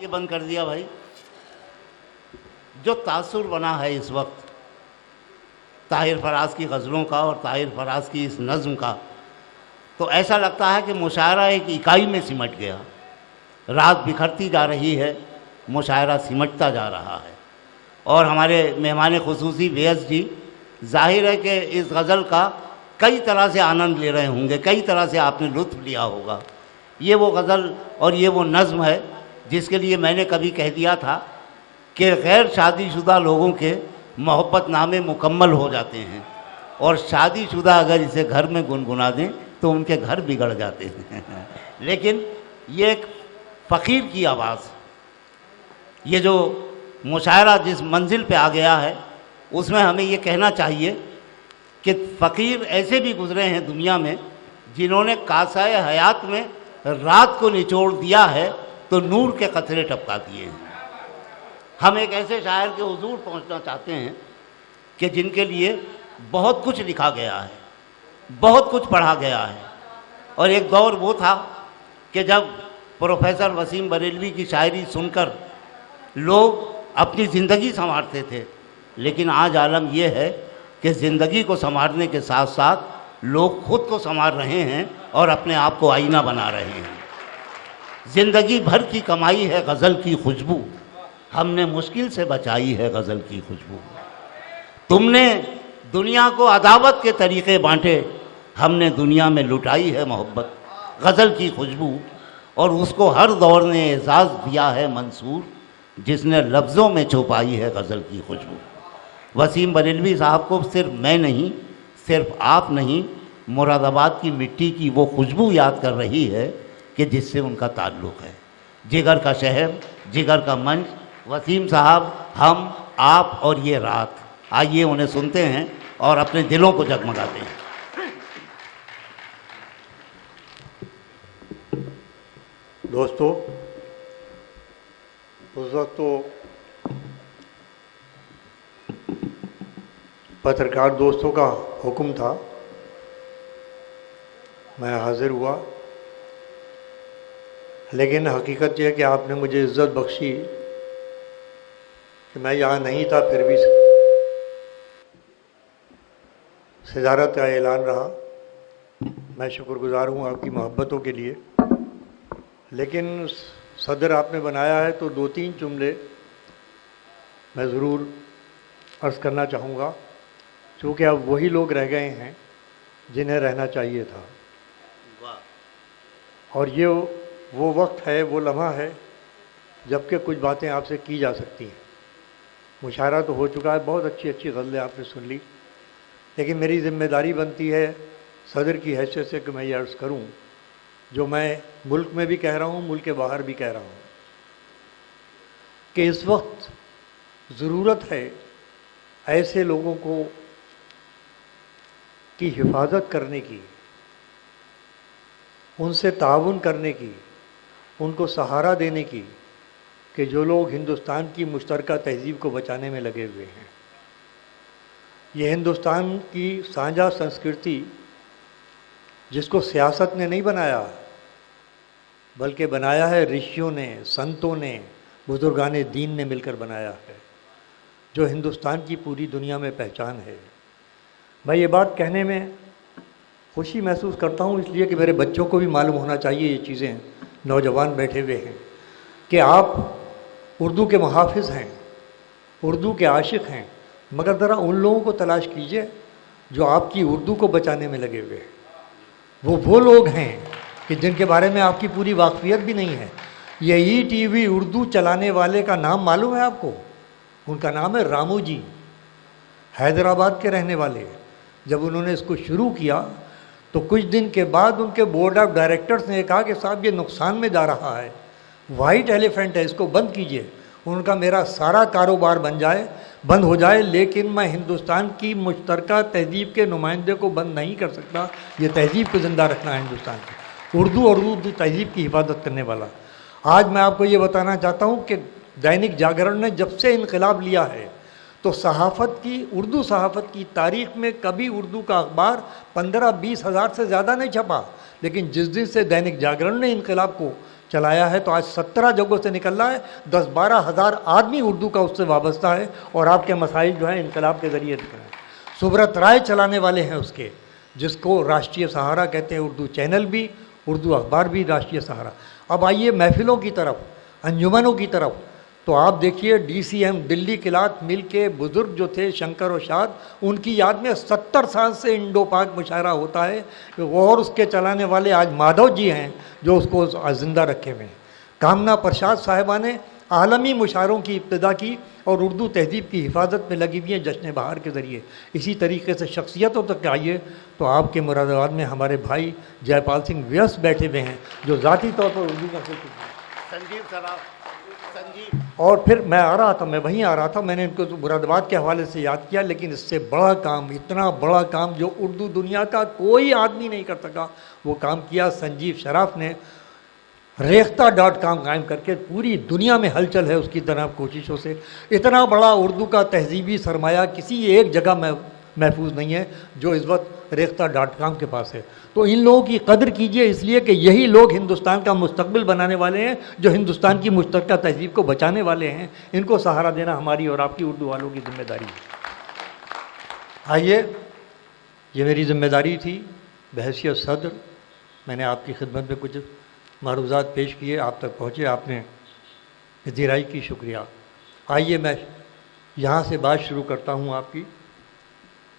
یہ بند کر دیا بھائی. جو تاثر بنا ہے اس وقت طاہر فراز کی غزلوں کا اور طاہر فراز کی اس نظم کا، تو ایسا لگتا ہے کہ مشاعرہ ایک اکائی میں سمٹ گیا. رات بکھرتی جا رہی ہے، مشاعرہ سمٹتا جا رہا ہے. اور ہمارے مہمان خصوصی ویس جی ظاہر ہے کہ اس غزل کا کئی طرح سے آنند لے رہے ہوں گے، کئی طرح سے آپ نے لطف لیا ہوگا. یہ وہ غزل اور یہ وہ نظم ہے جس کے لیے میں نے کبھی کہہ دیا تھا کہ غیر شادی شدہ لوگوں کے محبت نامے مکمل ہو جاتے ہیں، اور شادی شدہ اگر اسے گھر میں گنگنا دیں تو ان کے گھر بگڑ جاتے ہیں. لیکن یہ ایک فقیر کی آواز، یہ جو مشاعرہ جس منزل پہ آ گیا ہے اس میں ہمیں یہ کہنا چاہیے کہ فقیر ایسے بھی گزرے ہیں دنیا میں جنہوں نے کاسۂ حیات میں رات کو نچوڑ دیا ہے تو نور کے قطرے ٹپکا دیے ہیں. ہم ایک ایسے شاعر کے حضور پہنچنا چاہتے ہیں کہ جن کے لیے بہت کچھ لکھا گیا ہے، بہت کچھ پڑھا گیا ہے. اور ایک دور وہ تھا کہ جب پروفیسر وسیم بریلوی کی شاعری سن کر لوگ اپنی زندگی سنوارتے تھے، لیکن آج عالم یہ ہے کہ زندگی کو سنوارنے کے ساتھ ساتھ لوگ خود کو سنوار رہے ہیں اور اپنے آپ کو آئینہ بنا رہے ہیں. زندگی بھر کی کمائی ہے غزل کی خوشبو، ہم نے مشکل سے بچائی ہے غزل کی خوشبو. تم نے دنیا کو عداوت کے طریقے بانٹے، ہم نے دنیا میں لٹائی ہے محبت غزل کی خوشبو. اور اس کو ہر دور نے اعزاز دیا ہے منصور، جس نے لفظوں میں چھپائی ہے غزل کی خوشبو. وسیم بریلوی صاحب کو صرف میں نہیں، صرف آپ نہیں، مراد آباد کی مٹی کی وہ خوشبو یاد کر رہی ہے کہ جس سے ان کا تعلق ہے. جگر کا شہر، جگر کا منچ، وسیم صاحب، ہم، آپ اور یہ رات. آئیے انہیں سنتے ہیں اور اپنے دلوں کو جگمگاتے ہیں. دوستو، اس وقت تو پترکار دوستوں کا حکم تھا، میں حاضر ہوا، لیکن حقیقت یہ ہے کہ آپ نے مجھے عزت بخشی کہ میں یہاں نہیں تھا، پھر بھی صدارت کا اعلان رہا. میں شکر گزار ہوں آپ کی محبتوں کے لیے. لیکن صدر آپ نے بنایا ہے تو دو تین جملے میں ضرور عرض کرنا چاہوں گا، چونکہ اب وہی لوگ رہ گئے ہیں جنہیں رہنا چاہیے تھا. اور یہ وہ وقت ہے، وہ لمحہ ہے جب کہ کچھ باتیں آپ سے کی جا سکتی ہیں. مشاعرہ تو ہو چکا ہے، بہت اچھی اچھی غزلیں آپ نے سن لی، لیکن میری ذمہ داری بنتی ہے صدر کی حیثیت سے کہ میں یہ عرض کروں جو میں ملک میں بھی کہہ رہا ہوں، ملک کے باہر بھی کہہ رہا ہوں، کہ اس وقت ضرورت ہے ایسے لوگوں کو کی حفاظت کرنے کی، ان سے تعاون کرنے کی، ان کو سہارا دینے کی، کہ جو لوگ ہندوستان کی مشترکہ تہذیب کو بچانے میں لگے ہوئے ہیں. یہ ہندوستان کی سانجھا سنسکرتی جس کو سیاست نے نہیں بنایا بلکہ بنایا ہے رشیوں نے، سنتوں نے، بزرگان دین نے مل کر بنایا ہے، جو ہندوستان کی پوری دنیا میں پہچان ہے. میں یہ بات کہنے میں خوشی محسوس کرتا ہوں، اس لیے کہ میرے بچوں کو بھی معلوم ہونا چاہیے یہ چیزیں، نوجوان بیٹھے ہوئے ہیں، کہ آپ اردو کے محافظ ہیں، اردو کے عاشق ہیں، مگر ذرا ان لوگوں کو تلاش کیجئے جو آپ کی اردو کو بچانے میں لگے ہوئے ہیں. وہ لوگ ہیں کہ جن کے بارے میں آپ کی پوری واقفیت بھی نہیں ہے. یہ ای ٹی وی اردو چلانے والے کا نام معلوم ہے آپ کو؟ ان کا نام ہے رامو جی، حیدرآباد کے رہنے والے. جب انہوں نے اس کو شروع کیا تو کچھ دن کے بعد ان کے بورڈ آف ڈائریکٹرز نے کہا کہ صاحب یہ نقصان میں جا رہا ہے، وائٹ ایلیفنٹ ہے، اس کو بند کیجئے. ان کا میرا سارا کاروبار بند ہو جائے، لیکن میں ہندوستان کی مشترکہ تہذیب کے نمائندے کو بند نہیں کر سکتا. یہ تہذیب کو زندہ رکھنا ہے ہندوستان کی، اردو اور اردو تہذیب کی حفاظت کرنے والا. آج میں آپ کو یہ بتانا چاہتا ہوں کہ دینک جاگرن نے جب سے انقلاب لیا ہے تو صحافت کی، اردو صحافت کی تاریخ میں کبھی اردو کا اخبار 15-20 ہزار سے زیادہ نہیں چھپا. لیکن جس دن سے دینک جاگرن نے انقلاب کو چلایا ہے تو آج 17 جگہوں سے نکل رہا ہے، 10-12 ہزار آدمی اردو کا اس سے وابستہ ہے، اور آپ کے مسائل جو ہیں انقلاب کے ذریعے دکھ رہے ہیں۔ سبرت رائے چلانے والے ہیں اس کے، جس کو راشٹریہ سہارا کہتے ہیں، اردو چینل بھی، اردو اخبار بھی راشٹریہ سہارا۔ اب آئیے محفلوں کی طرف، انجمنوں کی طرف، تو آپ دیکھیے ڈی سی ایم دلی قلات مل کے بزرگ جو تھے شنکر و شاد، ان کی یاد میں 70 سال سے انڈو پاک مشاعرہ ہوتا ہے، اور اس کے چلانے والے آج مادھو جی ہیں جو اس کو زندہ رکھے ہوئے ہیں۔ کامنا پرساد صاحبہ نے عالمی مشاعروں کی ابتدا کی اور اردو تہذیب کی حفاظت میں لگی ہوئی ہیں جشن بہار کے ذریعے۔ اسی طریقے سے شخصیتوں تک آئیے تو آپ کے مراد آباد میں ہمارے بھائی جے پال سنگھ ویس بیٹھے ہوئے ہیں جو ذاتی طور پر اردو کا فکر ہیں۔ سنجیو صراف، سنجیو، اور پھر میں آ رہا تھا، میں وہیں آ رہا تھا، میں نے ان کو مراد آباد کے حوالے سے یاد کیا، لیکن اس سے بڑا کام، اتنا بڑا کام جو اردو دنیا کا کوئی آدمی نہیں کر سکا، وہ کام کیا سنجیو شراف نے، ریختہ.com قائم کر کے پوری دنیا میں ہلچل ہے اس کی طرح کوششوں سے۔ اتنا بڑا اردو کا تہذیبی سرمایہ کسی ایک جگہ میں محفوظ نہیں ہے جو اس وقت ریختہ.com کے پاس ہے۔ تو ان لوگوں کی قدر کیجئے، اس لیے کہ یہی لوگ ہندوستان کا مستقبل بنانے والے ہیں، جو ہندوستان کی مشترکہ تہذیب کو بچانے والے ہیں۔ ان کو سہارا دینا ہماری اور آپ کی اردو والوں کی ذمہ داری ہے۔ آئیے، یہ میری ذمہ داری تھی بحیثیت صدر، میں نے آپ کی خدمت میں کچھ معروضات پیش کیے، آپ تک پہنچے، آپ نے پذیرائی کی، شکریہ۔ آئیے میں یہاں سے بات شروع کرتا ہوں آپ کی۔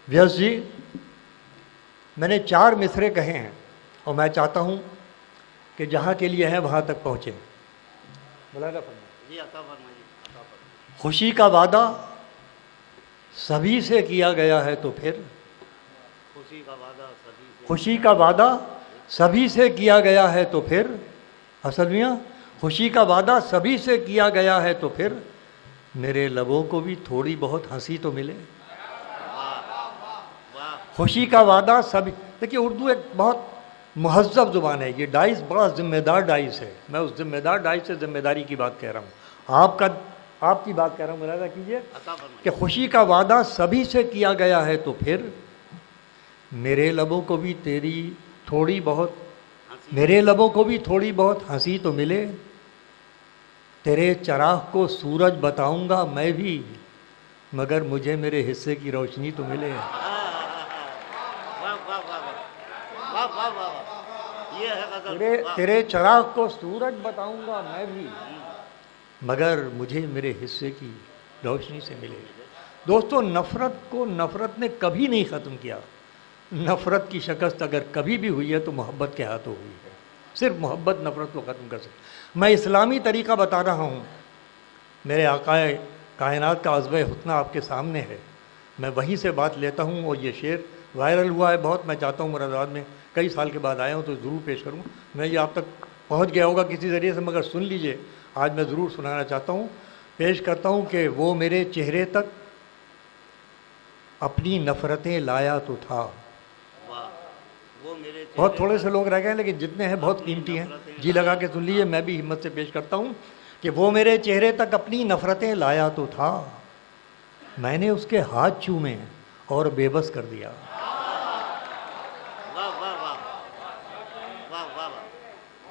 ویس جی، میں نے 4 مصرے کہے ہیں اور میں چاہتا ہوں کہ جہاں کے لیے ہیں وہاں تک پہنچے۔ مولانا فرمائیے۔ جی عطا فرمائیے، عطا فرمائیے۔ خوشی کا وعدہ سبھی سے کیا گیا ہے تو پھر، خوشی کا وعدہ سبھی سے، خوشی کا وعدہ سبھی سے کیا گیا ہے تو پھر، حسن میاں، خوشی کا وعدہ سبھی سے کیا گیا ہے تو پھر میرے لبوں کو بھی تھوڑی بہت ہنسی تو ملے۔ خوشی کا وعدہ سبھی، دیکھیے اردو ایک بہت مہذب زبان ہے، یہ ڈائس بڑا ذمہ دار ڈائس ہے، میں اس ذمہ دار ڈائس سے ذمہ داری کی بات کہہ رہا ہوں، آپ کی بات کہہ رہا ہوں، ملاحظہ کیجیے عطا فرمائیے۔ کہ خوشی کا وعدہ سبھی سے کیا گیا ہے تو پھر میرے لبوں کو بھی تیری تھوڑی بہت، میرے لبوں کو بھی تھوڑی بہت ہنسی تو ملے، تیرے چراغ کو سورج بتاؤں گا میں بھی، مگر مجھے میرے حصے کی روشنی تو ملے۔ یہ ہے غزل۔ تیرے چراغ کو سورج بتاؤں گا میں بھی، مگر مجھے میرے حصے کی روشنی سے ملے۔ دوستو، نفرت کو نفرت نے کبھی نہیں ختم کیا۔ نفرت کی شکست اگر کبھی بھی ہوئی ہے تو محبت کے ہاتھوں ہوئی ہے، صرف محبت نفرت کو ختم کر سکتی۔ میں اسلامی طریقہ بتا رہا ہوں، میرے آقا کائنات کا عذبِ حسنہ آپ کے سامنے ہے، میں وہیں سے بات لیتا ہوں، اور یہ شعر وائرل ہوا ہے بہت، میں چاہتا ہوں مراد آباد میں کئی سال کے بعد آیا ہوں تو ضرور پیش کروں، میں یہ آپ تک پہنچ گیا ہوگا کسی ذریعے سے، مگر سن لیجئے، آج میں ضرور سنانا چاہتا ہوں، پیش کرتا ہوں کہ وہ میرے چہرے تک اپنی نفرتیں لایا تو تھا۔ بہت تھوڑے سے لوگ رہ گئے ہیں لیکن جتنے ہیں بہت قیمتی ہیں، جی لگا کے سن لیجیے، میں بھی ہمت سے پیش کرتا ہوں کہ وہ میرے چہرے تک اپنی نفرتیں لایا تو تھا، میں نے اس کے ہاتھ چومے اور بے بس کر دیا۔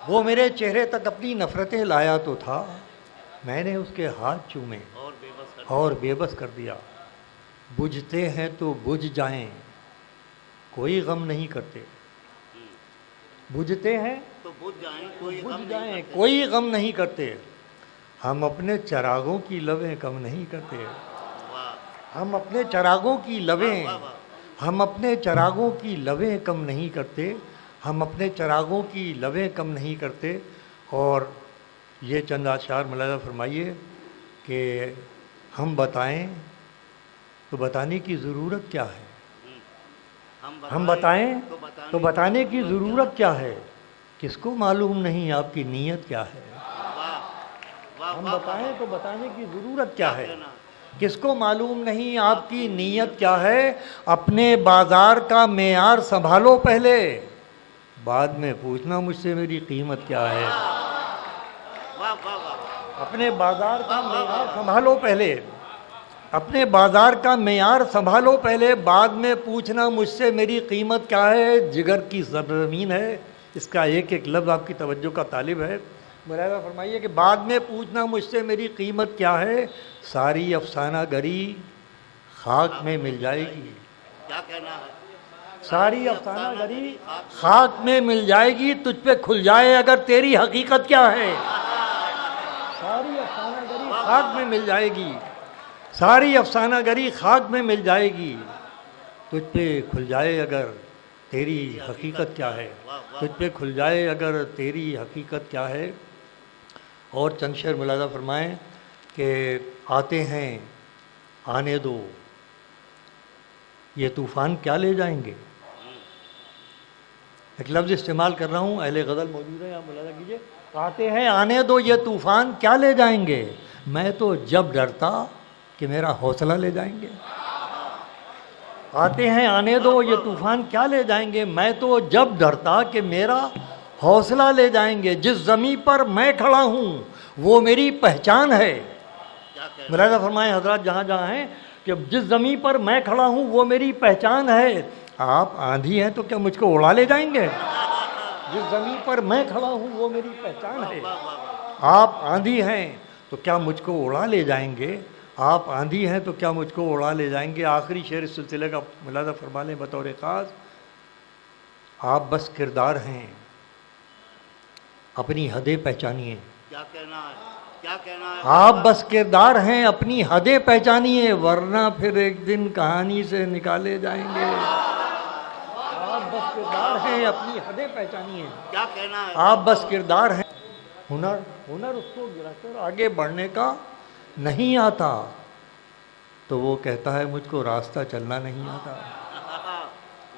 وہ میرے چہرے تک اپنی نفرتیں لایا تو تھا، میں نے اس کے ہاتھ چومے اور بے بس کر دیا۔ بجھتے ہیں تو بجھ جائیں، کوئی غم نہیں کرتے، بجھتے ہیں تو بجھ جائیں، کوئی غم بجھ نہیں جائیں، کرتے۔ کوئی غم نہیں کرتے، ہم اپنے چراغوں کی لویں کم نہیں کرتے، ہم اپنے چراغوں کی لویں، ہم اپنے چراغوں کی لویں کم نہیں کرتے، ہم اپنے چراغوں کی لویں کم نہیں کرتے۔ اور یہ چند اشعار ملاحظہ فرمائیے کہ ہم بتائیں تو بتانے کی ضرورت کیا ہے، ہم بتائیں تو بتانے کی ضرورت کیا ہے، کس کو معلوم نہیں آپ کی نیت کیا ہے، ہم بتائیں تو بتانے کی ضرورت کیا ہے، کس کو معلوم نہیں آپ کی نیت کیا ہے، اپنے بازار کا معیار سنبھالو پہلے، بعد میں پوچھنا مجھ سے میری قیمت کیا ہے، اپنے بازار کا معیار سنبھالو پہلے، اپنے بازار کا معیار سنبھالو پہلے، بعد میں پوچھنا مجھ سے میری قیمت کیا ہے۔ جگر کی سرزمین ہے، اس کا ایک ایک لفظ آپ کی توجہ کا طالب ہے۔ ملاحظہ فرمائیے کہ بعد میں پوچھنا مجھ سے میری قیمت کیا ہے، ساری افسانہ گری خاک میں مل جائے گی. کیا کہنا ہے؟ ساری افسانہ گری خاک میں مل جائے گی، تجھ پہ کھل جائے اگر تیری حقیقت کیا ہے. ساری افسانہ گری خاک میں مل جائے گی، ساری افسانہ گری خاک میں مل جائے گی، تجھ پہ کھل جائے اگر تیری حقیقت کیا ہے. تجھ پہ کھل جائے اگر تیری حقیقت کیا ہے. اور چند شعر ملاحظہ فرمائیں کہ آتے ہیں آنے دو یہ طوفان کیا لے جائیں گے. ایک لفظ استعمال کر رہا ہوں، اہل غزل موجود ہیں، آپ ملاحظہ کیجیے. آتے ہیں آنے دو یہ طوفان کیا لے جائیں گے، میں تو جب ڈرتا کہ میرا حوصلہ لے جائیں گے. آتے ہیں آنے دو یہ طوفان کیا لے جائیں گے، میں تو جب ڈرتا کہ میرا حوصلہ لے جائیں گے. جس زمین پر میں کھڑا ہوں وہ میری پہچان ہے. ملاحظہ فرمائیں حضرات جہاں جہاں ہیں کہ جس زمین پر میں کھڑا ہوں وہ میری پہچان ہے. آپ آندھی ہیں تو کیا مجھ کو اڑا لے جائیں گے. جس زمین پر میں کھڑا ہوں وہ میری پہچان ہے. آپ آندھی ہیں تو کیا مجھ کو اڑا لے جائیں گے، آپ آندھی ہیں تو کیا مجھ کو اڑا لے جائیں گے. آخری شعر اس سلسلے کا ملاحظہ فرما لیں بطور خاص. آپ بس کردار ہیں اپنی حدیں پہچانیے. کیا کہنا ہے؟ کیا کہنا ہے؟ آپ بس کردار ہیں اپنی حدیں پہچانیے، ورنہ پھر ایک دن کہانی سے نکالے جائیں گے. آپ بس کردار ہیں اپنی حدیں پہچانیے. کیا کہنا ہے؟ آپ بس کردار ہیں. ہنر اس کو گرا کر آگے بڑھنے کا نہیں آتا تو وہ کہتا ہے مجھ کو راستہ چلنا نہیں آتا.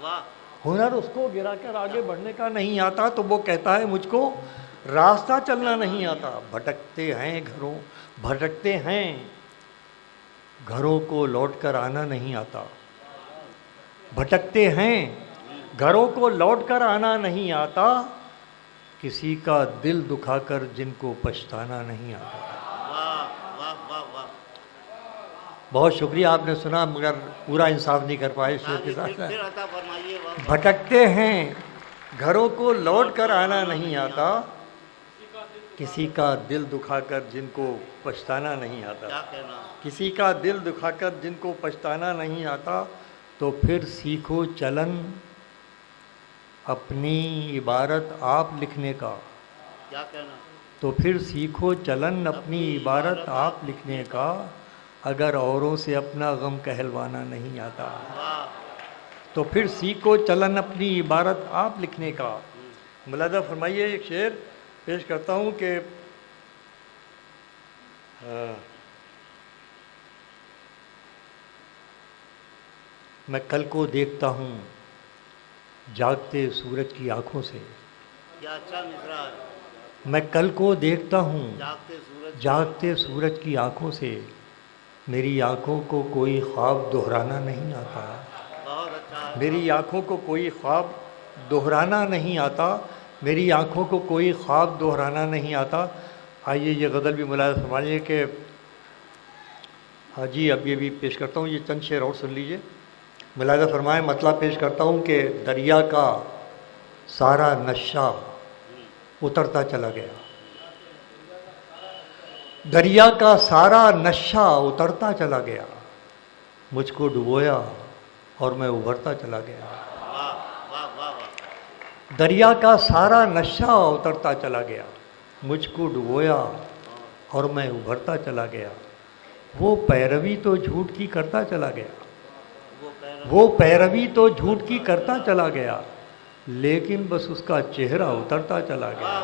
واہ. ہنر اس کو گرا کر آگے بڑھنے کا نہیں آتا تو وہ کہتا ہے مجھ کو راستہ چلنا نہیں آتا. بھٹکتے ہیں گھروں کو لوٹ کر آنا نہیں آتا. بھٹکتے ہیں گھروں کو لوٹ کر آنا نہیں آتا، کسی کا دل دکھا کر جن کو پچھتانا نہیں آتا. واہ واہ واہ واہ. بہت شکریہ، آپ نے سنا مگر پورا انصاف نہیں کر پائے شعر کے ساتھ. پھر عطا فرمائیے. بھٹکتے ہیں گھروں کو لوٹ کر آنا نہیں آتا، کسی کا دل دکھا کر جن کو پچھتانا نہیں آتا. کیا کہنا؟ کسی کا دل دکھا کر جن کو پچھتانا نہیں آتا، تو پھر سیکھو چلن اپنی عبارت آپ لکھنے کا. کیا کہنا؟ تو پھر سیکھو چلن اپنی عبارت آپ لکھنے کا، اگر اوروں سے اپنا غم کہلوانا نہیں آتا. تو پھر سیکھو چلن اپنی عبارت آپ لکھنے کا. ملاحظہ فرمائیے ایک شعر پیش کرتا ہوں کہ میں کل کو دیکھتا ہوں جاگتے سورج کی آنکھوں سے. کیا اچھا مصرع ہے. میں کل کو دیکھتا ہوں جاگتے سورج سورج کی آنکھوں سے، میری آنکھوں کو کوئی خواب دہرانا نہیں آتا. بہت اچھا ہے. میری آنکھوں کو کوئی خواب دہرانا نہیں آتا، میری آنکھوں کو کوئی خواب دہرانا نہیں آتا. آئیے یہ غزل بھی ملاحظہ فرمائیے کہ جی اب یہ بھی پیش کرتا ہوں، یہ چند شعر اور سن لیجئے. ملاحظہ فرمائیں مطلب پیش کرتا ہوں کہ دریا کا سارا نشہ اترتا چلا گیا. دریا کا سارا نشہ اترتا چلا گیا، مجھ کو ڈبویا اور میں ابھرتا چلا گیا. واہ واہ واہ واہ. دریا کا سارا نشہ اترتا چلا گیا، مجھ کو ڈبویا اور میں ابھرتا چلا گیا. وہ پیروی تو جھوٹ کی کرتا چلا گیا، وہ پیروی تو جھوٹ کی کرتا چلا گیا، لیکن بس اس کا چہرہ اترتا چلا گیا.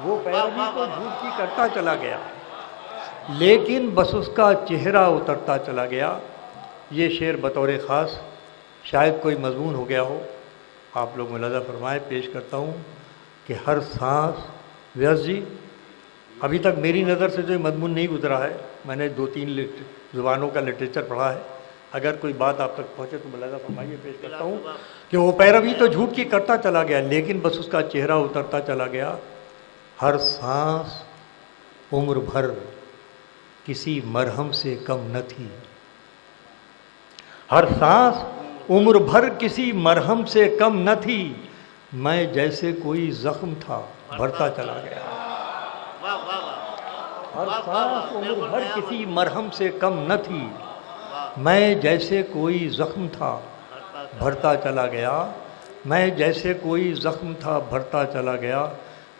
وہ پیروی تو جھوٹ کی کرتا چلا گیا، لیکن بس اس کا چہرہ اترتا چلا گیا. یہ شعر بطور خاص شاید کوئی مضمون ہو گیا ہو، آپ لوگ ملاحظہ فرمائے پیش کرتا ہوں کہ ہر سانس. ویس جی ابھی تک میری نظر سے جو مضمون نہیں گزرا ہے، میں نے 2-3 زبانوں کا لٹریچر پڑھا ہے، اگر کوئی بات آپ تک پہنچے تو ملاحظہ فرمائیے. پیش کرتا ہوں کہ وہ پیروی تو جھوٹ کی کرتا چلا گیا، لیکن بس اس کا چہرہ اترتا چلا گیا. ہر سانس عمر بھر کسی مرہم سے کم نہ تھی، ہر سانس عمر بھر کسی مرہم سے کم نہ تھی، میں جیسے کوئی زخم تھا بڑھتا چلا گیا. ہر سانس عمر بھر کسی مرہم سے کم نہ تھی، میں جیسے کوئی زخم تھا بھرتا چلا گیا، میں جیسے کوئی زخم تھا بھرتا چلا گیا۔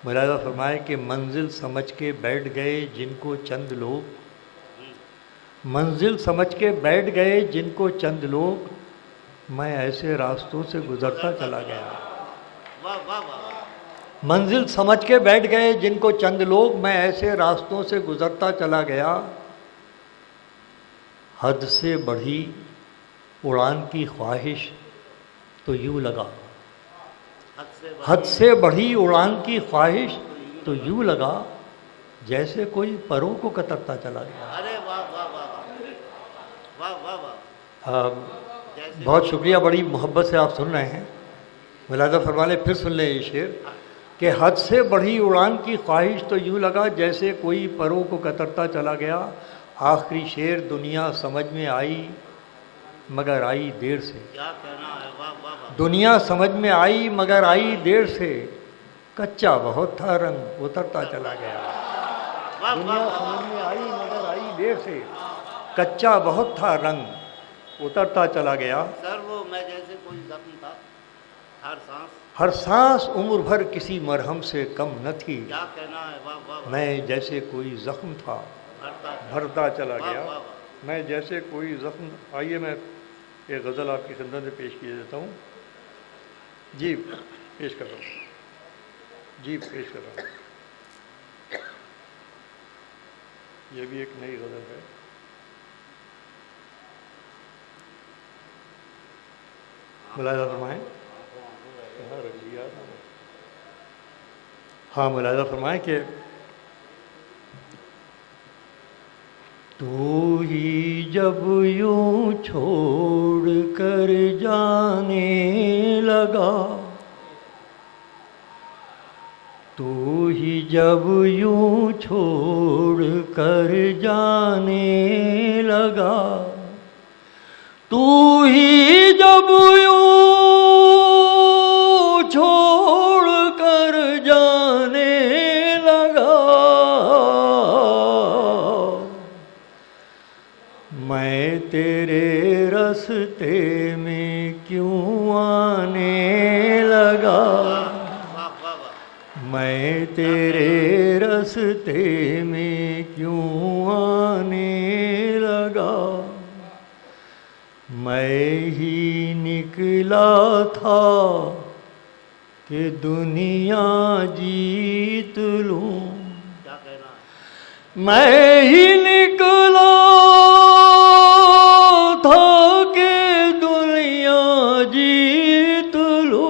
ملاحظہ فرمائے کہ منزل سمجھ کے بیٹھ گئے جن کو چند لوگ، منزل سمجھ کے بیٹھ گئے جن کو چند لوگ، میں ایسے راستوں سے گزرتا چلا گیا۔ منزل سمجھ کے بیٹھ گئے جن کو چند لوگ، میں ایسے راستوں سے گزرتا چلا گیا۔ حد سے بڑھی اڑان کی خواہش تو یوں لگا، حد سے بڑھی اڑان کی خواہش تو یوں لگا جیسے کوئی پروں کو کترتا چلا گیا۔ ارے واہ واہ واہ واہ واہ واہ، بہت شکریہ، بڑی محبت سے آپ سن رہے ہیں۔ ملاحظہ فرما لیں، پھر سن لیں یہ شعر کہ حد سے بڑھی اڑان کی خواہش تو یوں لگا جیسے کوئی پروں کو کترتا چلا گیا۔ آخری شعر، دنیا سمجھ میں آئی مگر آئی دیر سے، کیا کہنا ہے، واہ واہ واہ، دنیا سمجھ میں آئی مگر آئی دیر سے، کچا بہت تھا رنگ اترتا چلا گیا۔ دنیا سمجھ میں آئی مگر آئی دیر سے، کچا بہت تھا رنگ اترتا چلا گیا۔ سر وہ میں جیسے کوئی زخم تھا، ہر سانس، ہر سانس عمر بھر کسی مرہم سے کم نہ تھی، کیا کہنا ہے، واہ واہ واہ، میں جیسے کوئی زخم تھا بھرتا بھرتا چلا واہ گیا۔ واہ واہ، میں جیسے کوئی زخم، آئیے میں ایک غزل آپ کی خدمت میں پیش کیے دیتا ہوں۔ جی پیش کر رہا ہوں، جی پیش کر رہا ہوں، یہ بھی ایک نئی غزل ہے۔ ملاحظہ فرمائیں، ہاں ملاحظہ فرمائیں کہ تو ہی جب یوں چھوڑ کر جانے لگا، تو ہی جب یوں چھوڑ کر جانے لگا، تو ہی جب یوں چھوڑ کر جانے لگا، میں تیرے راستے میں کیوں آنے لگا، میں تیرے راستے میں کیوں آنے لگا، میں ہی نکلا تھا کہ دنیا جیت لوں، کیا کہنا ہے، میں ہی نکلا تھا کہ دنیا جیت لوں،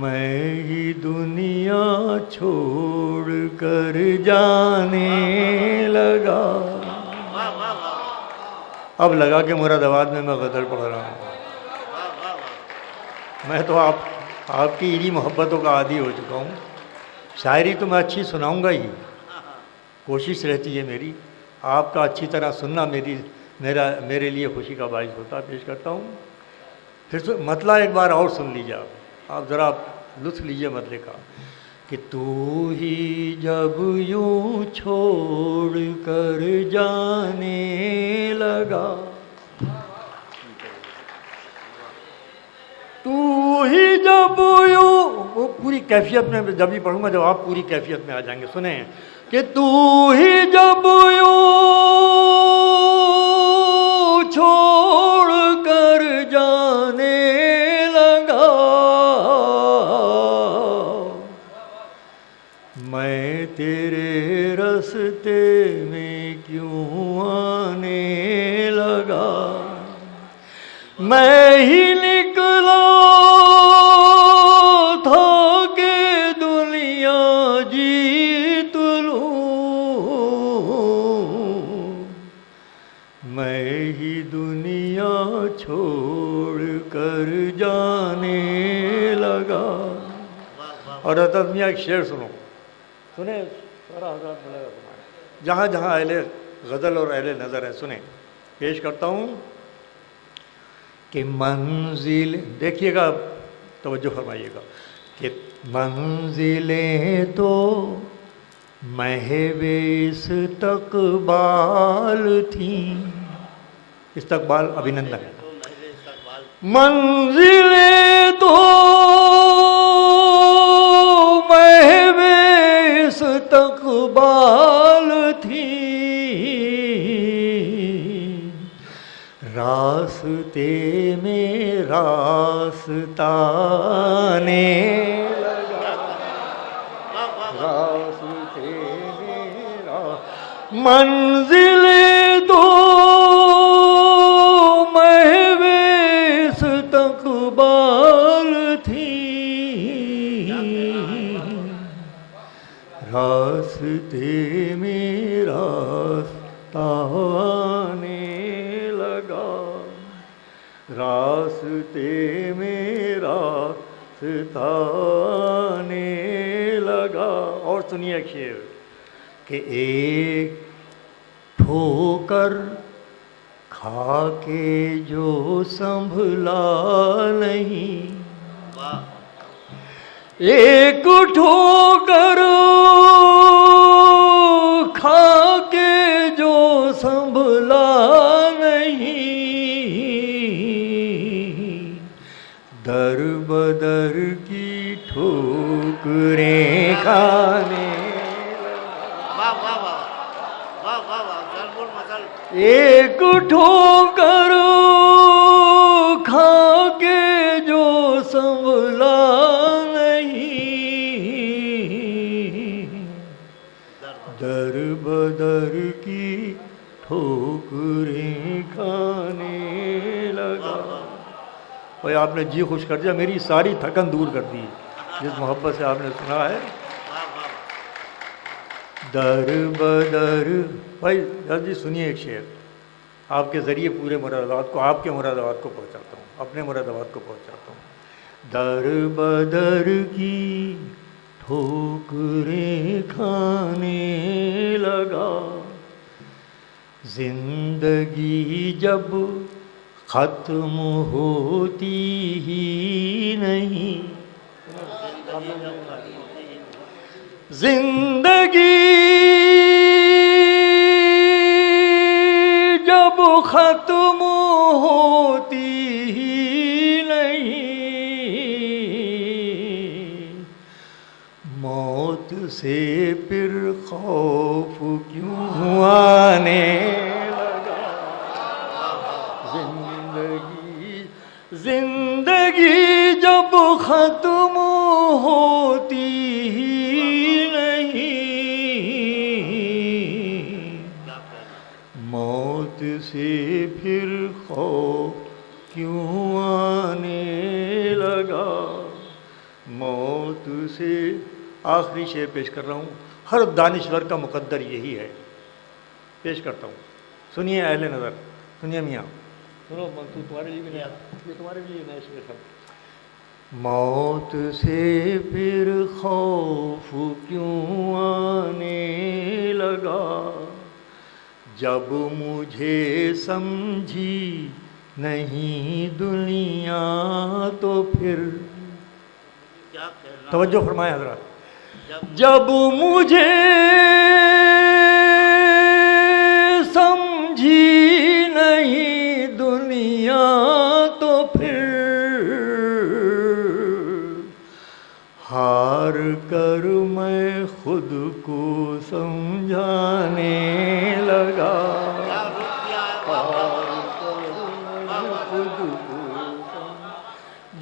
میں ہی دنیا چھوڑ کر جانے لگا۔ واہ واہ واہ، اب لگا کہ مراد آباد میں غزل پڑھ رہا ہوں۔ واہ واہ واہ، میں تو آپ کی انہی محبتوں کا عادی ہو چکا ہوں۔ شاعری تو میں اچھی سناؤں گا ہی، کوشش رہتی ہے میری، آپ کا اچھی طرح سننا میرے لیے خوشی کا باعث ہوتا ہے۔ پیش کرتا ہوں، پھر مطلع ایک بار اور سن لیجیے، آپ ذرا لطف لیجیے مطلع کا کہ تو ہی جب یوں چھوڑ کر جانے لگا، تو ہی جب یوں، وہ پوری کیفیت میں جب بھی پڑھوں گا جب آپ پوری کیفیت میں آ جائیں گے، سنیں کہ تو ہی جب یوں چھوڑ کر جانے لگا، میں تیرے راستے میں کیوں آنے لگا، میں ہی نکلا تھا کہ دنیا جیت لوں، میں ہی دنیا چھوڑ کر جانے لگا۔ اور حضرت میاں ایک شعر سنیں سارا حضرات ملے گا، جہاں جہاں اہل غزل اور اہل نظر ہے سنیں، پیش کرتا ہوں کہ منزل، دیکھیے گا توجہ فرمائیے گا، کہ منزلیں تو محو استقبال تھیں. استقبال ابھینندن ہے. منزلیں تو محو استقبال تھیں، راستے میں راستانے لگا، راستے میں منزلیں تو محو استقبال تھیں، راستے میں راستانے لگا، راستے میں راستانے لگا. اور سنیے ایک شعر کہ ایک ٹھوکر کھا کے جو سنبھلا نہیں، ایک ٹھوکر کھا کے جو سنبھلا نہیں، در بدر کی ٹھوکریں کھانے، ایک ٹھوکر کھا کے جو سنبھلا نہیں، در بدر کی ٹھوکریں کھانے لگا. اور آپ نے جی خوش کر دیا، میری ساری تھکن دور کر دی جس محبت سے آپ نے سنا ہے. در بدر. بھائی جلدی سنیے ایک شعر، آپ کے ذریعے پورے مرادات کو، آپ کے مرادات کو پہنچاتا ہوں، اپنے مرادات کو پہنچاتا ہوں. در بدر کی ٹھوکریں کھانے لگا، زندگی جب ختم ہوتی ہی نہیں، زندگی جب ختم ہوتی ہی نہیں، موت سے پھر خوف کیوں آنے لگا. زندگی جب ختم ہوتی ہی نہیں، موت سے پھر خوف کیوں آنے لگا، موت سے. آخری شعر پیش کر رہا ہوں، ہر دانشور کا مقدر یہی ہے. پیش کرتا ہوں، سنیے اہل نظر، سنیے میاں، سنو منصور، تمہارے لیے بھی نیا، یہ تمہارے لیے نئے شعر ہے. موت سے پھر خوف کیوں آنے لگا، جب مجھے سمجھی نہیں دنیا تو پھر. توجہ فرمائے حضرات، جب مجھے سمجھی نہیں دنیا تو پھر ہار کر میں خود کو سمجھانے لگا،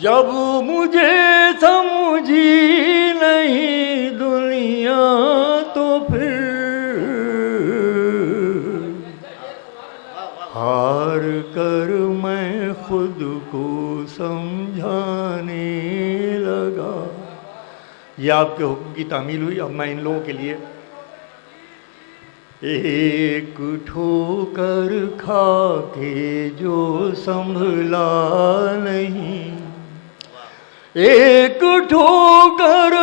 جب مجھے سمجھی نہیں دنیا تو پھر ہار کر میں خود کو سمجھانے لگا. یہ آپ کے حکم کی تعمیل ہوئی. اب میں ان لوگوں کے لیے ایک ٹھوکر کھا کے جو سنبھلا نہیں، ایک ٹھوکر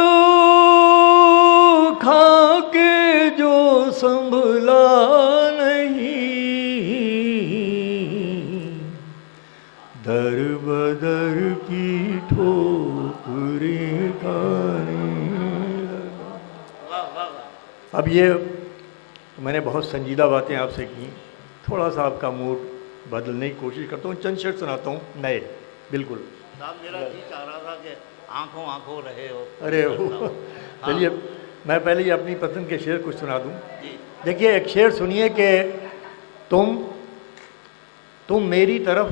کھا کے جو سنبھلا نہیں، در قدر کی ٹھوکریں کھانے لگا۔ اب یہ میں نے بہت سنجیدہ باتیں آپ سے کی، تھوڑا سا آپ کا موڈ بدلنے کی کوشش کرتا ہوں، چند شعر سناتا ہوں نئے بالکل۔ صاحب میرا جی چاہ رہا تھا کہ آنکھوں آنکھوں رہے ہو۔ ارے چلیے میں پہلے ہی اپنی پسند کے شعر کچھ سنا دوں۔ جی دیکھیے ایک شعر سنیے کہ تم میری طرف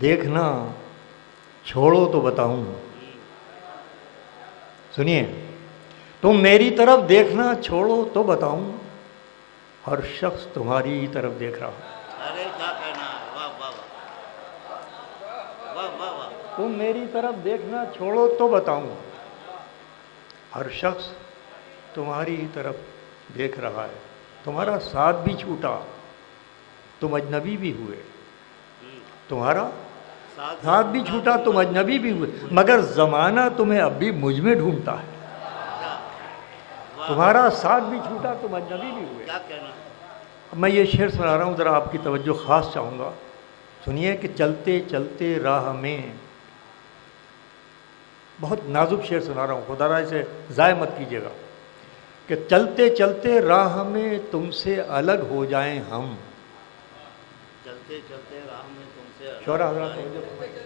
دیکھنا چھوڑو تو بتاؤں، سنیے، تم میری طرف دیکھنا چھوڑو تو بتاؤں، ہر شخص تمہاری طرف دیکھ رہا ہے۔ ارے کیا کہنا ہے، واہ واہ واہ واہ واہ۔ تم میری طرف دیکھنا چھوڑو تو بتاؤں، ہر شخص تمہاری طرف دیکھ رہا ہے، تمہارا ساتھ بھی چھوٹا، تم اجنبی بھی ہوئے، تمہارا ساتھ بھی چھوٹا، تم اجنبی بھی ہوئے، مگر زمانہ تمہیں اب بھی مجھ میں ڈھونڈتا ہے۔ تمہارا ساتھ بھی چھوٹا، تم اجنبی بھی ہوئے۔ کیا کہنا ہے؟ اب میں یہ شعر سنا رہا ہوں، ذرا آپ کی توجہ خاص چاہوں گا، سنیے کہ چلتے چلتے راہ میں، بہت نازک شعر سنا رہا ہوں، خدا را اسے ضائع مت کیجیے گا، کہ چلتے چلتے راہ میں تم سے الگ ہو جائیں ہم۔ چلتے چلتے راہ میں تم سے شعراء حضرات توجہ فرمائیں۔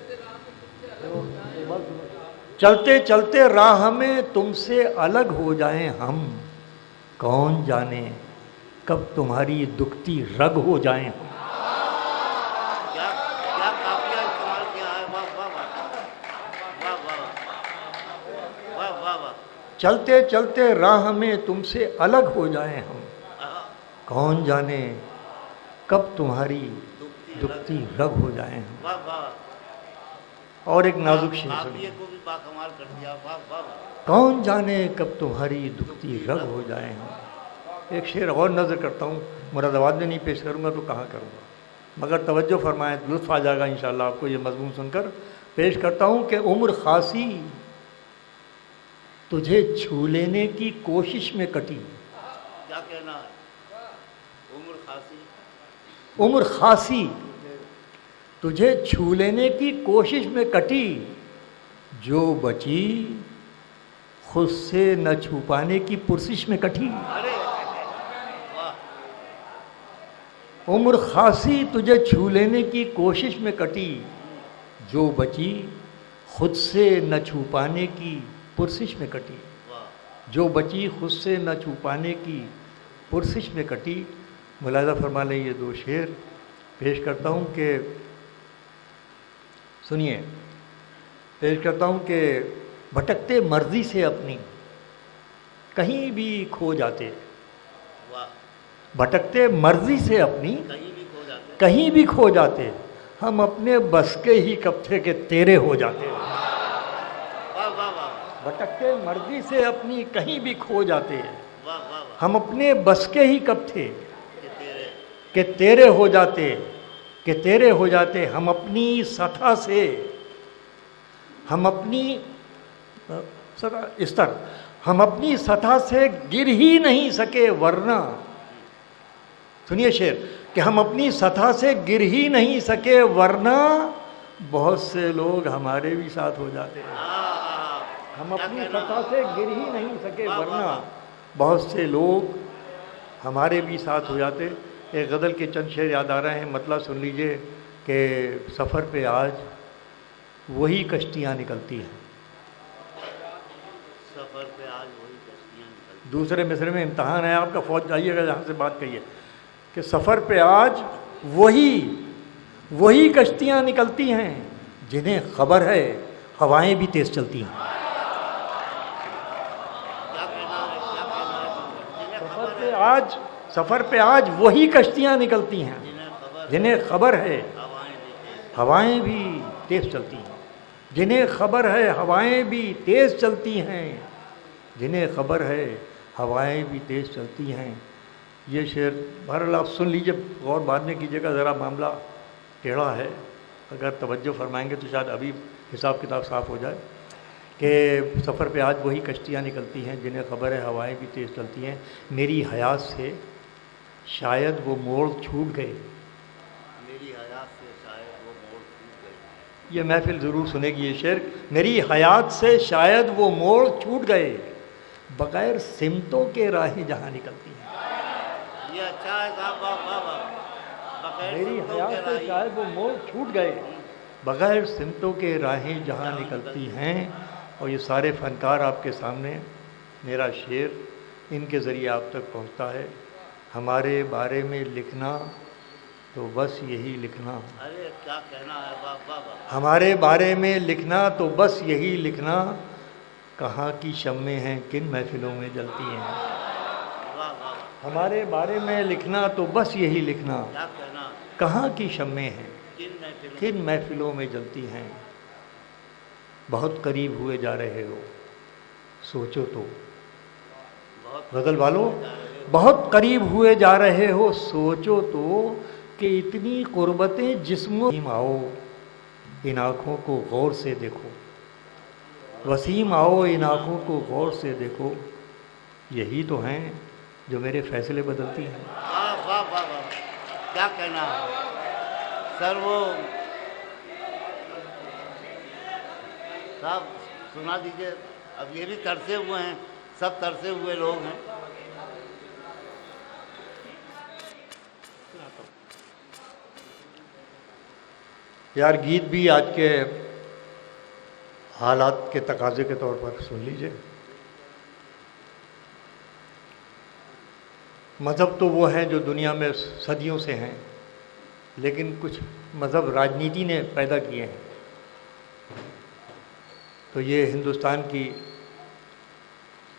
چلتے چلتے راہ میں تم سے الگ ہو جائیں ہم، کون جانے کب تمہاری دکھتی رگ ہو جائیں ہم۔ کیا قافیہ استعمال کیا ہے، واہ واہ واہ واہ واہ واہ واہ واہ۔ چلتے چلتے راہ میں تم سے الگ ہو جائیں ہم، کون جانے کب تمہاری دکھتی رگ ہو جائیں ہم۔ واہ واہ۔ اور ایک نازک شعر قافیے سنیے، کو بھی باکمال کر دیا، واہ واہ واہ۔ کون جانے کب تمہاری دکھتی رگ ہو جائیں ہم۔ ایک شعر اور نظر کرتا ہوں، مراد آباد میں نہیں پیش کروں گا تو کہاں کروں گا، مگر توجہ فرمائیں، لطف آ جائے گا انشاءاللہ آپ کو یہ مضمون سن کر۔ پیش کرتا ہوں کہ عمر خاصی تجھے چھو لینے کی کوشش میں کٹی۔ کیا کہنا ہے؟ عمر خاصی، عمر خاصی تجھے چھو لینے کی کوشش میں کٹی، جو بچی خود سے نہ چھو پانے کی پرسش میں کٹی۔ ارے واہ۔ عمر خاصی تجھے چھو لینے کی کوشش میں کٹی، جو بچی خود سے نہ چھو پانے کی پرسش میں کٹی، جو بچی خود سے نہ چھو پانے کی پرسش میں کٹی۔ ملاحظہ فرما لیں یہ دو شعر پیش کرتا ہوں کہ سنیے، پیش کرتا ہوں کہ بھٹکتے مرضی سے اپنی کہیں بھی کھو جاتے، واہ۔ بھٹکتے مرضی سے اپنی کہیں بھی کھو جاتے، کہیں بھی کھو جاتے، ہم اپنے بس کے ہی کب تھے کہ تیرے ہو جاتے۔ واہ واہ واہ بھٹکتے مرضی سے اپنی کہیں بھی کھو جاتے، واہ واہ واہ۔ ہم اپنے بس کے ہی کب تھے کہ تیرے، کہ تیرے ہو جاتے، کہ تیرے ہو جاتے، ہم اپنی سطح سے، ہم اپنی استر، ہم اپنی سطح سے گر ہی نہیں سکے ورنہ، سنیے شعر، کہ ہم اپنی سطح سے گر ہی نہیں سکے ورنہ بہت سے لوگ ہمارے بھی ساتھ ہو جاتے ہیں۔ ہم اپنی سطح سے گر ہی نہیں سکے ورنہ بہت سے لوگ ہمارے بھی ساتھ ہو جاتے۔ ایک غزل کے چند شعر یاد آ رہے ہیں، مطلب سن لیجئے کہ سفر پہ آج وہی کشتیاں نکلتی ہیں۔ سفر پہ آج وہی کشتیاں نکلتی۔ دوسرے مصرے میں امتحان ہے آپ کا، فوج جائیے گا جہاں سے بات کہیے، کہ سفر پہ آج وہی کشتیاں نکلتی ہیں جنہیں خبر ہے ہوائیں بھی تیز چلتی ہیں۔ کیا کہنا ہے، کیا کہنا ہے؟ سفر پہ آج وہی کشتیاں نکلتی ہیں جنہیں خبر ہے ہوائیں بھی تیز چلتی ہیں، جنہیں خبر ہے ہوائیں بھی تیز چلتی ہیں، جنہیں خبر ہے ہوائیں بھی تیز چلتی ہیں۔ یہ شعر بہرحال آپ سن لیجئے، غور بعد میں کیجیے گا، ذرا معاملہ ٹیڑھا ہے، اگر توجہ فرمائیں گے تو شاید ابھی حساب کتاب صاف ہو جائے، کہ سفر پہ آج وہی کشتیاں نکلتی ہیں جنہیں خبر ہے ہوائیں بھی تیز چلتی ہیں، میری حیات سے شاید وہ موڑ چھوٹ گئے، میری حیات سے شاید وہ موڑ چھوٹ گئے، یہ محفل ضرور سنے گی یہ شعر. میری حیات سے شاید وہ موڑ چھوٹ گئے، بغیر سمتوں کے راہیں جہاں نکلتی ہیں. یہ اچھا ہے صاحب، واہ واہ واہ. بغیر میری سمتوں حیات کے سے راہی. شاید وہ موڑ چھوٹ گئے، بغیر سمتوں کے راہیں جہاں نکلتی ہیں. اور یہ سارے فنکار آپ کے سامنے، میرا شعر ان کے ذریعے آپ تک پہنچتا ہے. ہمارے بارے میں لکھنا تو بس یہی لکھنا، ارے کیا کہنا ہے، واہ واہ واہ. ہمارے بارے میں لکھنا تو بس یہی لکھنا، کہاں کی شمعیں ہیں کن محفلوں میں جلتی ہیں. واہ واہ واہ. ہمارے بارے میں لکھنا تو بس یہی لکھنا، کیا کہنا، کہاں کی شمعیں ہیں کن محفلوں. کن محفلوں میں جلتی ہیں. بہت قریب ہوئے جا رہے ہو سوچو تو، بہت غزل والوں بہت قریب ہوئے جا رہے ہو سوچو تو، کہ اتنی قربتیں جسم آؤ ان آنکھوں کو غور سے دیکھو. وسیم آؤ ان آنکھوں کو غور سے دیکھو، یہی تو ہیں جو میرے فیصلے بدلتی ہیں. واہ واہ واہ واہ. کیا کہنا ہے سر. وہ صاحب سنا دیجئے. اب یہ بھی ترسے ہوئے ہیں، سب ترسے ہوئے لوگ ہیں. یار گیت بھی آج کے حالات کے تقاضے کے طور پر سن لیجئے. مذہب تو وہ ہیں جو دنیا میں صدیوں سے ہیں، لیکن کچھ مذہب راجنیتی نے پیدا کیے ہیں. تو یہ ہندوستان کی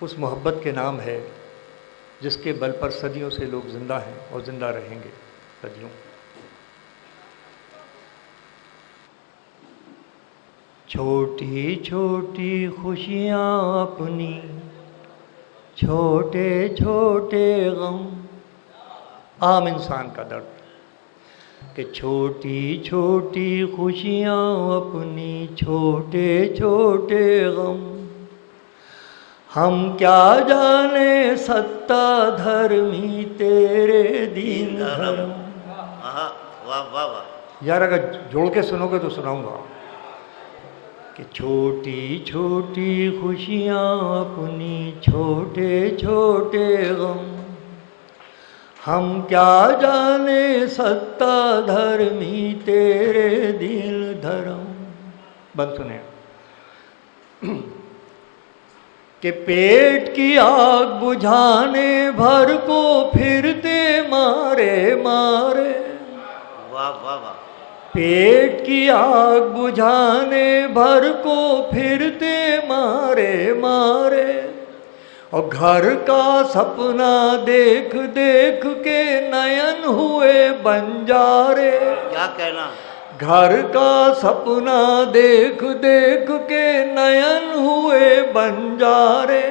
اس محبت کے نام ہے جس کے بل پر صدیوں سے لوگ زندہ ہیں اور زندہ رہیں گے صدیوں. چھوٹی چھوٹی خوشیاں اپنی، چھوٹے چھوٹے غم. عام انسان کا درد کہ چھوٹی چھوٹی خوشیاں اپنی، چھوٹے چھوٹے غم. ہم کیا جانے ستا دھرمی تیرے دین دھرم. واہ واہ واہ. یار اگر جوڑ کے سنو گے تو سناؤں گا کہ چھوٹی چھوٹی خوشیاں اپنی، چھوٹے چھوٹے غم. ہم کیا جانے ستا دھرمی تیرے دل دھرم. بند سنیں کہ پیٹ کی آگ بجھانے بھر کو پھرتے مارے مارے. واہ واہ واہ. پیٹ کی آگ بجھانے بھر کو پھرتے مارے مارے. اور گھر کا سپنا دیکھ دیکھ کے نین ہوئے بنجارے. کیا کہنا. گھر کا سپنا دیکھ دیکھ کے نین ہوئے بنجارے.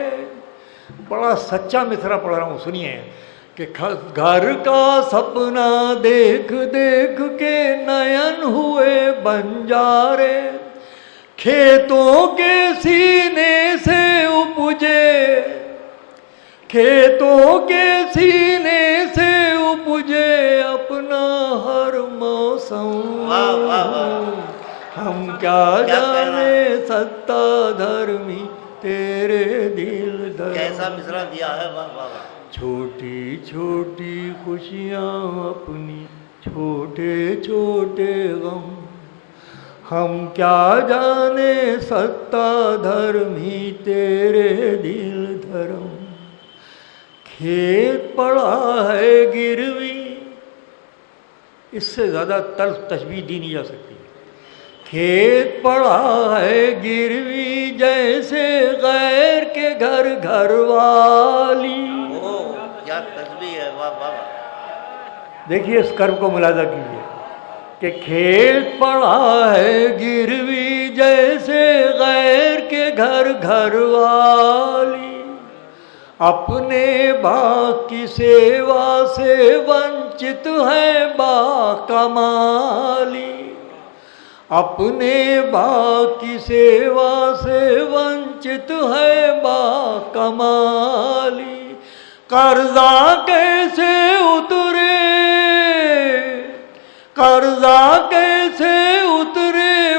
بڑا سچا مصرع پڑھ رہا ہوں سنیے کہ گھر کا سپنا دیکھ دیکھ کے نین ہوئے بنجارے. کھیتوں کے سینے سے اپجے، کھیتوں کے سینے سے اپجے اپنا ہر موسم. واہ واہ واہ. ہم کیا جانے ستا دھرمی تیرے دل دھرم. کیسا مصرع دیا ہے، واہ واہ واہ. چھوٹی چھوٹی خوشیاں اپنی، چھوٹے چھوٹے غم. ہم کیا جانے ستا دھرمی تیرے دل دھرم. کھیت پڑا ہے گروی، اس سے زیادہ طرز تشبیہ دی نہیں جا سکتی. کھیت پڑا ہے گروی جیسے غیر کے گھر گھر والی. کیا تسبیح ہے، واہ واہ واہ. دیکھیے اس کرم کو ملاحظہ کیجیے کہ کھیت پڑا ہے گروی جیسے غیر کے گھر گھر والی. اپنے باغ کی سیوا سے ونچت ہے با کمالی. اپنے باغ کی سیوا سے ونچت ہے با کمالی. قرضہ کیسے اترے، قرضہ کیسے اترے